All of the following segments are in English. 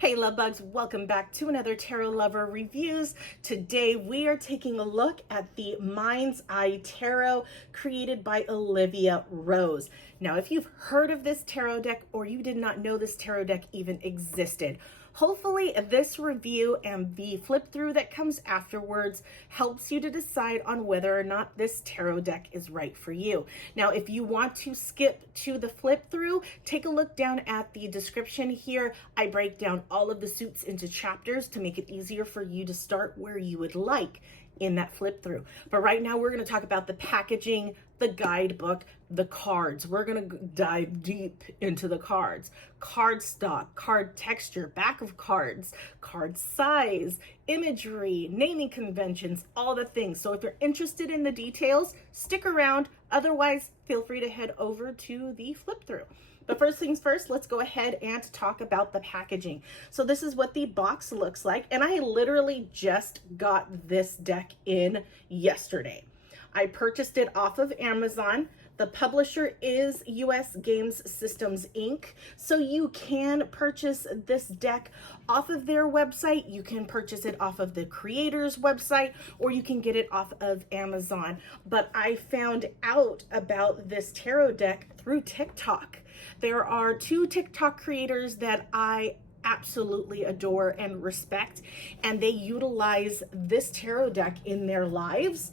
Hey love bugs, welcome back to another Tarot Lover Reviews. Today we are taking a look at the Mind's Eye Tarot created by Olivia Rose. Now, if you've heard of this tarot deck or you did not know this tarot deck even existed, hopefully this review and the flip through that comes afterwards helps you to decide on whether or not this tarot deck is right for you. Now, if you want to skip to the flip through, take a look down at the description here. I break down all of the suits into chapters to make it easier for you to start where you would like in that flip through. But right now we're going to talk about the packaging, the guidebook, the cards. We're going to dive deep into the cards. Card stock, card texture, back of cards, card size, imagery, naming conventions, all the things. So if you're interested in the details, stick around. Otherwise, feel free to head over to the flip through. But first things first, let's go ahead and talk about the packaging. So this is what the box looks like. And I literally just got this deck in yesterday. I purchased it off of Amazon. The publisher is US Games Systems Inc. So you can purchase this deck off of their website. You can purchase it off of the creator's website, or you can get it off of Amazon. But I found out about this tarot deck through TikTok. There are two TikTok creators that I absolutely adore and respect, and they utilize this tarot deck in their lives.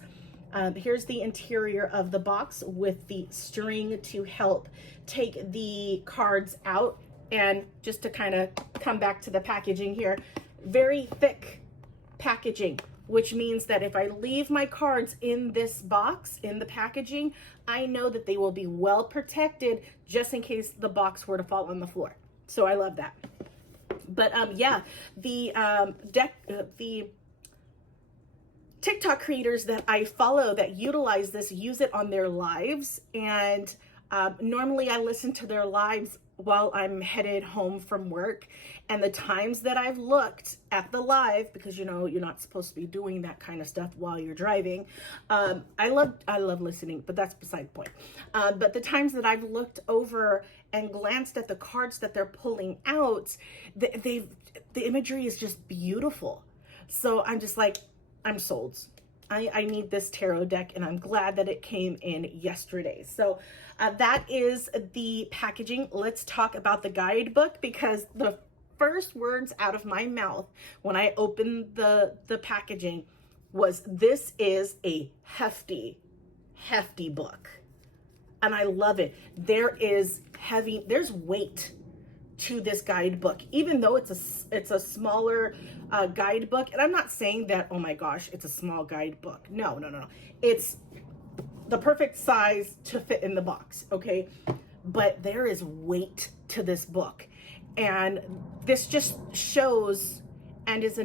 Here's the interior of the box with the string to help take the cards out. And just to kind of come back to the packaging here, very thick packaging, which means that if I leave my cards in this box, in the packaging, I know that they will be well protected just in case the box were to fall on the floor. So I love that. But yeah, the the TikTok creators that I follow that utilize this use it on their lives. And normally I listen to their lives while I'm headed home from work. And the times that I've looked at the live, because you know, you're not supposed to be doing that kind of stuff while you're driving. I love listening, but that's beside the point. But the times that I've looked over and glanced at the cards that they're pulling out, the imagery is just beautiful. So I'm just like, I'm sold. I need this tarot deck, and I'm glad that it came in yesterday. So that is the packaging. Let's talk about the guidebook, because the first words out of my mouth when I opened the packaging was, this is a hefty book. And I love it. There's weight to this guidebook, even though it's a smaller guidebook. And I'm not saying that, oh my gosh, it's a small guidebook. No. It's the perfect size to fit in the box, okay? But there is weight to this book. And this just shows, and it's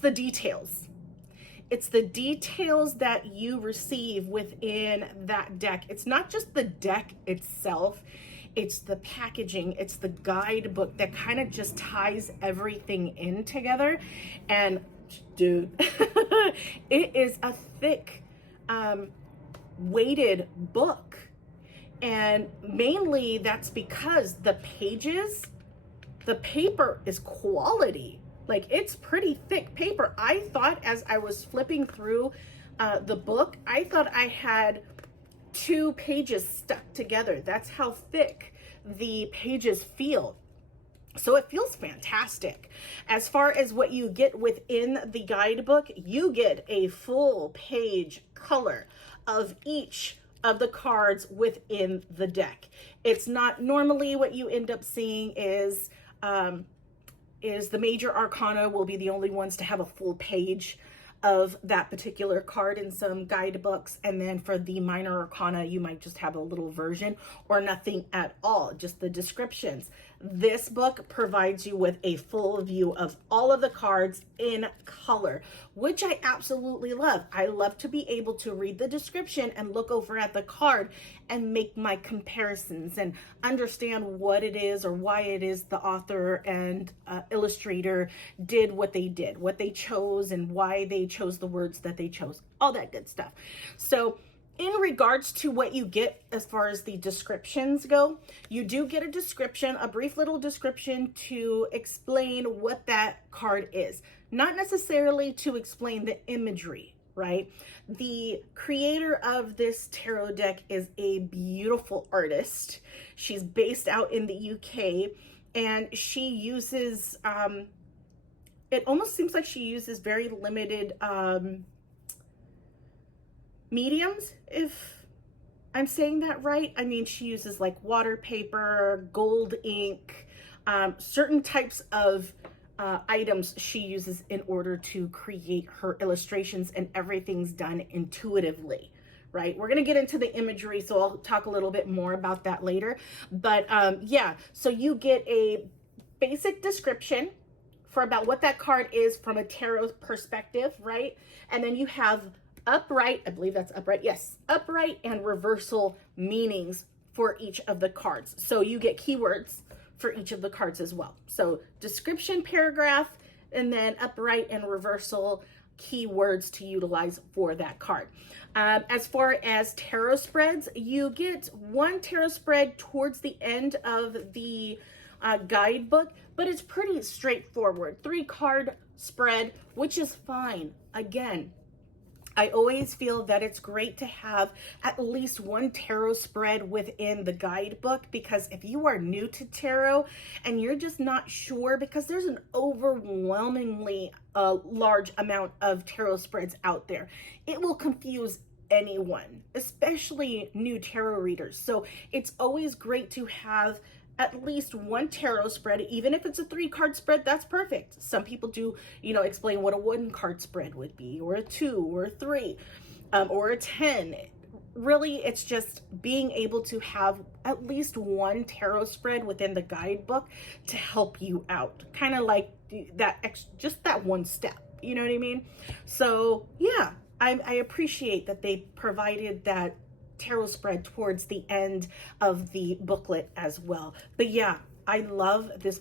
the details. It's the details that you receive within that deck. It's not just the deck itself. It's the packaging, it's the guidebook that kind of just ties everything in together. And dude, it is a thick, weighted book. And mainly that's because the paper is quality. Like, it's pretty thick paper. I thought, as I was flipping through the book, I thought I had 2 pages stuck together. That's how thick the pages feel. So it feels fantastic. As far as what you get within the guidebook, you get a full page color of each of the cards within the deck. It's not normally what you end up seeing is the major arcana will be the only ones to have a full page of that particular card in some guidebooks. And then for the minor arcana, you might just have a little version or nothing at all, just the descriptions. This book provides you with a full view of all of the cards in color, which I absolutely love. I love to be able to read the description and look over at the card and make my comparisons and understand what it is or why it is the author and illustrator did what they did, what they chose, and why they chose the words that they chose, all that good stuff. So in regards to what you get as far as the descriptions go, you do get a description, a brief little description to explain what that card is. Not necessarily to explain the imagery, right? The creator of this tarot deck is a beautiful artist. She's based out in the UK, and she uses, it almost seems like she uses very limited mediums, if I'm saying that right. I mean, she uses like water paper, gold ink, certain types of items she uses in order to create her illustrations, and everything's done intuitively, right? We're going to get into the imagery, so I'll talk a little bit more about that later. But yeah, so you get a basic description for about what that card is from a tarot perspective, right? And then you have upright, I believe that's upright, yes, upright and reversal meanings for each of the cards. So you get keywords for each of the cards as well. So description paragraph, and then upright and reversal keywords to utilize for that card. As far as tarot spreads, you get one tarot spread towards the end of the guidebook, but it's pretty straightforward. 3-card spread, which is fine. Again, I always feel that it's great to have at least one tarot spread within the guidebook, because if you are new to tarot and you're just not sure, because there's an overwhelmingly large amount of tarot spreads out there, it will confuse anyone, especially new tarot readers. So it's always great to have at least one tarot spread. Even if it's a 3-card spread, that's perfect. Some people do, you know, explain what a 1-card spread would be, or a 2, or a 3, or a 10. Really, it's just being able to have at least one tarot spread within the guidebook to help you out. Kind of like that, just that one step, you know what I mean? So yeah, I appreciate that they provided that tarot spread towards the end of the booklet as well. But yeah, I love this.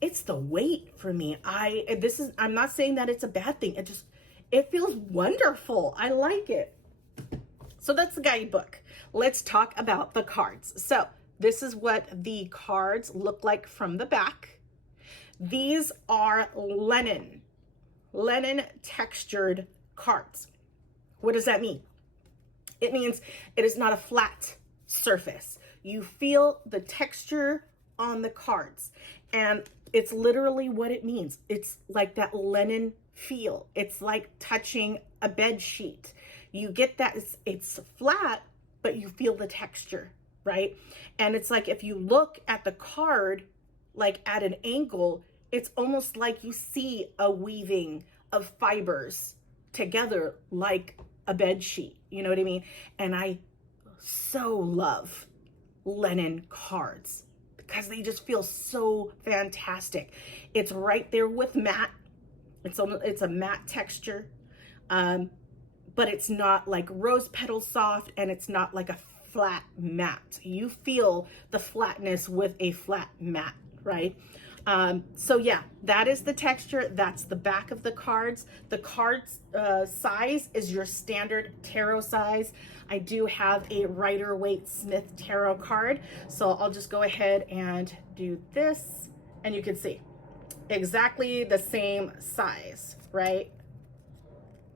It's the weight for me. I'm not saying that it's a bad thing. It feels wonderful. I like it. So that's the guidebook. Let's talk about the cards. So this is what the cards look like from the back. These are linen textured cards. What does that mean? It means it is not a flat surface. You feel the texture on the cards, and it's literally what it means. It's like that linen feel. It's like touching a bed sheet. You get that it's flat, but you feel the texture, right? And it's like if you look at the card like at an angle, it's almost like you see a weaving of fibers together like a bed sheet, you know what I mean? And I so love linen cards because they just feel so fantastic. It's right there with matte. It's a matte texture, but it's not like rose petal soft, and it's not like a flat matte. You feel the flatness with a flat matte, right? So yeah, that is the texture. That's the back of the cards. The cards size is your standard tarot size. I do have a Rider-Waite Smith tarot card, so I'll just go ahead and do this, and you can see exactly the same size, right?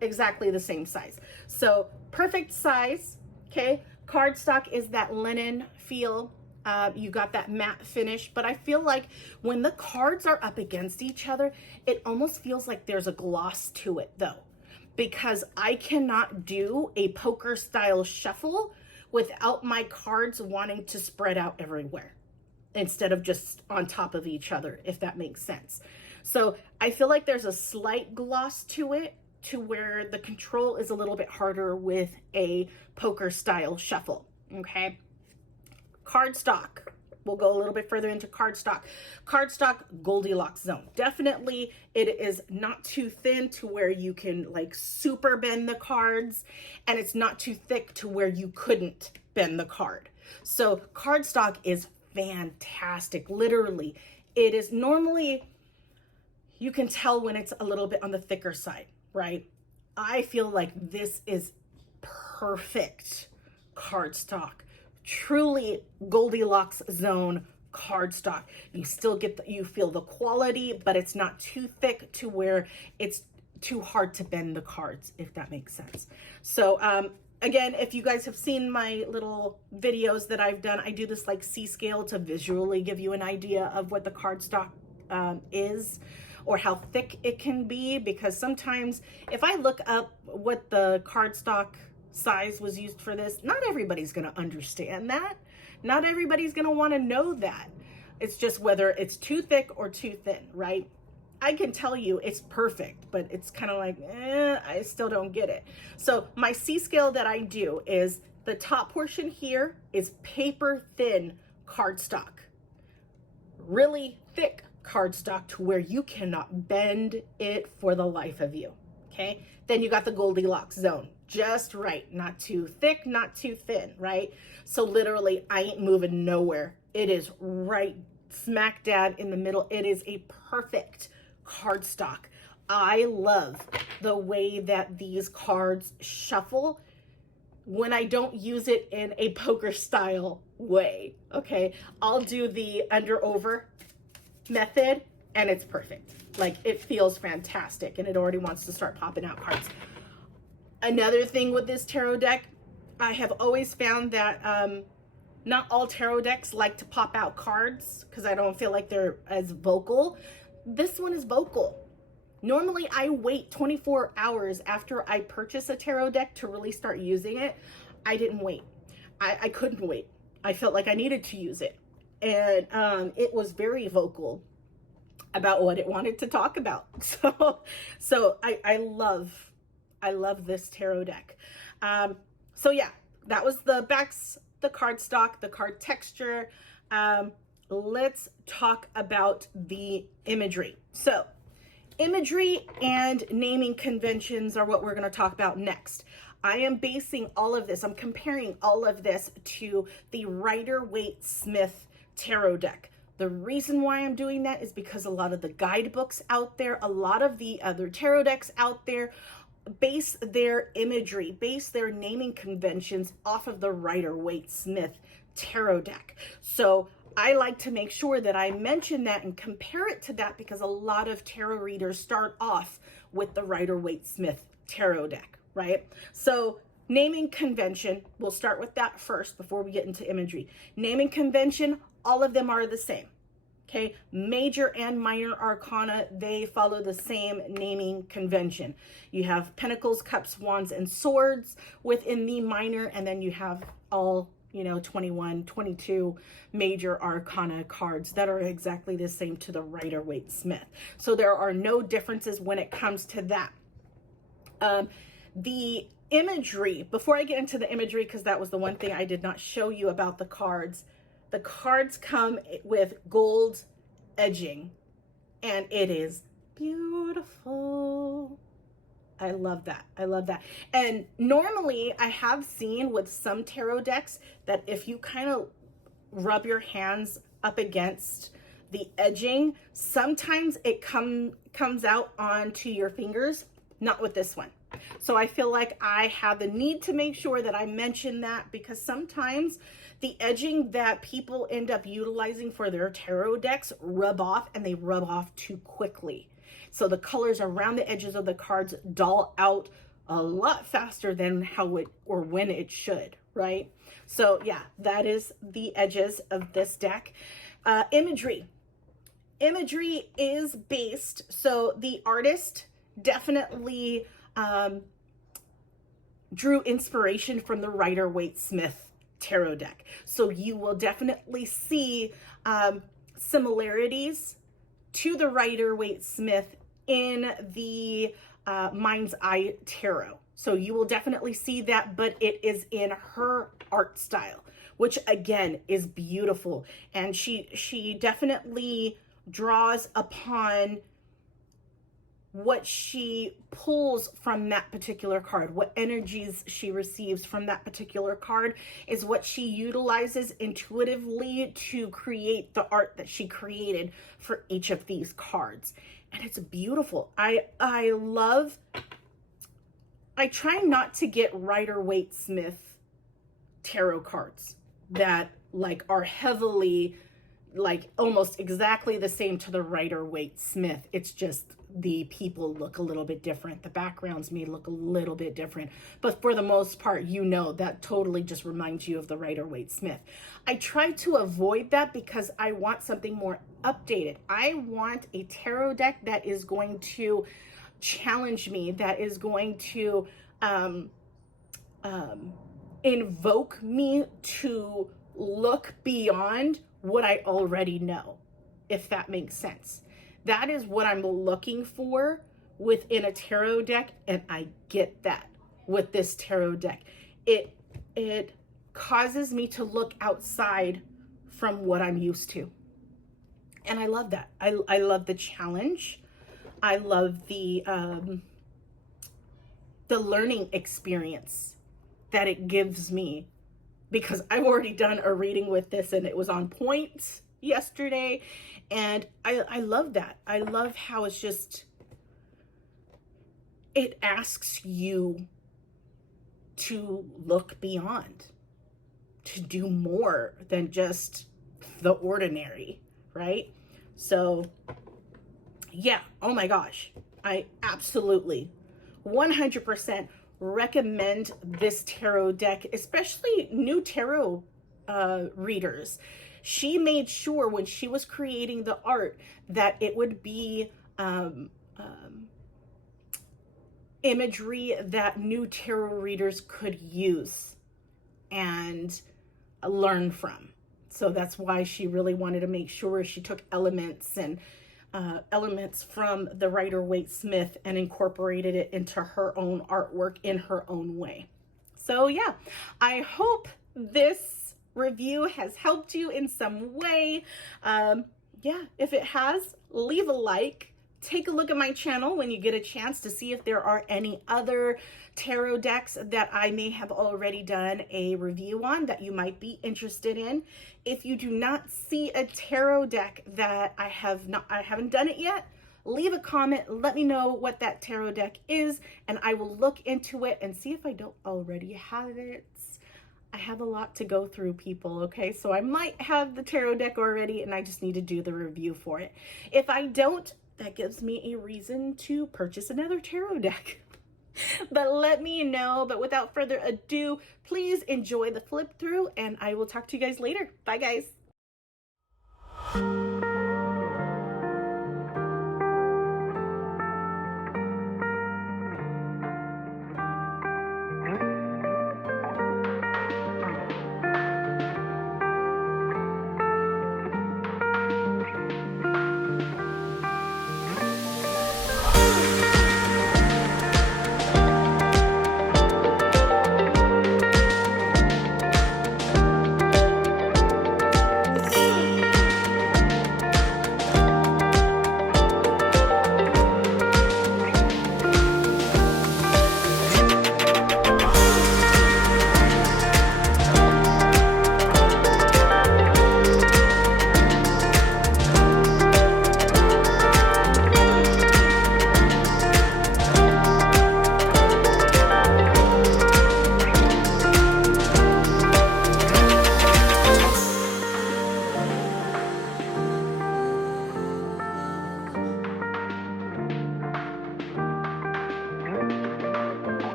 Exactly the same size. So perfect size. Okay, cardstock is that linen feel. You got that matte finish, but I feel like when the cards are up against each other, it almost feels like there's a gloss to it though, because I cannot do a poker style shuffle without my cards wanting to spread out everywhere instead of just on top of each other, if that makes sense. So I feel like there's a slight gloss to it, to where the control is a little bit harder with a poker style shuffle. Okay. Cardstock. We'll go a little bit further into cardstock. Cardstock, Goldilocks zone. Definitely, it is not too thin to where you can like super bend the cards, and it's not too thick to where you couldn't bend the card. So cardstock is fantastic. Literally, it is normally, you can tell when it's a little bit on the thicker side, right? I feel like this is perfect cardstock. Truly Goldilocks zone cardstock. You still get you feel the quality, but it's not too thick to where it's too hard to bend the cards, if that makes sense. So again, if you guys have seen my little videos that I've done, I do this like C-scale to visually give you an idea of what the cardstock is, or how thick it can be, because sometimes if I look up what the cardstock size was used for this, not everybody's going to understand that. Not everybody's going to want to know that. It's just whether it's too thick or too thin, right? I can tell you it's perfect, but it's kind of like, I still don't get it. So my C-scale that I do is the top portion here is paper thin cardstock. Really thick cardstock to where you cannot bend it for the life of you, okay? Then you got the Goldilocks zone, just right, not too thick, not too thin, right? So literally, I ain't moving nowhere. It is right smack dab in the middle. It is a perfect cardstock. I love the way that these cards shuffle when I don't use it in a poker style way, okay? I'll do the under over method and it's perfect. Like, it feels fantastic and it already wants to start popping out cards. Another thing with this tarot deck, I have always found that not all tarot decks like to pop out cards because I don't feel like they're as vocal. This one is vocal. Normally I wait 24 hours after I purchase a tarot deck to really start using it. I didn't wait. I couldn't wait. I felt like I needed to use it. And it was very vocal about what it wanted to talk about. So I love this tarot deck. So yeah, that was the backs, the cardstock, the card texture. Let's talk about the imagery. So imagery and naming conventions are what we're going to talk about next. I am basing all of this, I'm comparing all of this to the Rider-Waite-Smith tarot deck. The reason why I'm doing that is because a lot of the guidebooks out there, a lot of the other tarot decks out there base their imagery, base their naming conventions off of the Rider-Waite-Smith tarot deck. So I like to make sure that I mention that and compare it to that, because a lot of tarot readers start off with the Rider-Waite-Smith tarot deck, right? So naming convention, we'll start with that first before we get into imagery. Naming convention, all of them are the same. Okay, major and minor arcana, they follow the same naming convention. You have Pentacles, Cups, Wands, and Swords within the minor, and then you have all, 21, 22 major arcana cards that are exactly the same to the Rider-Waite-Smith. So there are no differences when it comes to that. The imagery, before I get into the imagery, because that was the one thing I did not show you about the cards come with gold edging, and it is beautiful. I love that. I love that. And normally I have seen with some tarot decks that if you kind of rub your hands up against the edging, sometimes it comes out onto your fingers. Not with this one. So I feel like I have the need to make sure that I mention that, because sometimes the edging that people end up utilizing for their tarot decks rub off, and they rub off too quickly. So the colors around the edges of the cards dull out a lot faster than how it or when it should, right? So yeah, that is the edges of this deck. Imagery is based, so the artist definitely drew inspiration from the Rider-Waite-Smith tarot deck. So you will definitely see similarities to the Rider-Waite-Smith in the Mind's Eye Tarot. So you will definitely see that, but it is in her art style, which again is beautiful. And she definitely draws upon what she pulls from that particular card, what energies she receives from that particular card is what she utilizes intuitively to create the art that she created for each of these cards. And it's beautiful. I love I try not to get Rider-Waite-Smith tarot cards that like are heavily like almost exactly the same to the Rider-Waite-Smith. It's just the people look a little bit different. The backgrounds may look a little bit different, but for the most part, you know, that totally just reminds you of the Rider-Waite-Smith. I try to avoid that because I want something more updated. I want a tarot deck that is going to challenge me, that is going to invoke me to look beyond what I already know, if that makes sense. That is what I'm looking for within a tarot deck, and I get that with this tarot deck. It causes me to look outside from what I'm used to. And I love that. I love the challenge. I love the learning experience that it gives me, because I've already done a reading with this and it was on point yesterday. And I love that. I love how it's just, it asks you to look beyond, to do more than just the ordinary, right? So yeah, oh my gosh, I absolutely 100% recommend this tarot deck, especially new tarot readers. She made sure when she was creating the art that it would be imagery that new tarot readers could use and learn from. So that's why she really wanted to make sure she took elements and elements from the Rider-Waite-Smith and incorporated it into her own artwork in her own way. So yeah, I hope this review has helped you in some way. Yeah, if it has, leave a like. Take a look at my channel when you get a chance to see if there are any other tarot decks that I may have already done a review on that you might be interested in. If you do not see a tarot deck that I haven't done it yet, leave a comment, let me know what that tarot deck is, and I will look into it and see if I don't already have it. I have a lot to go through, people, okay? So I might have the tarot deck already and I just need to do the review for it. If I don't, that gives me a reason to purchase another tarot deck. But let me know. But without further ado, please enjoy the flip through and I will talk to you guys later. Bye, guys.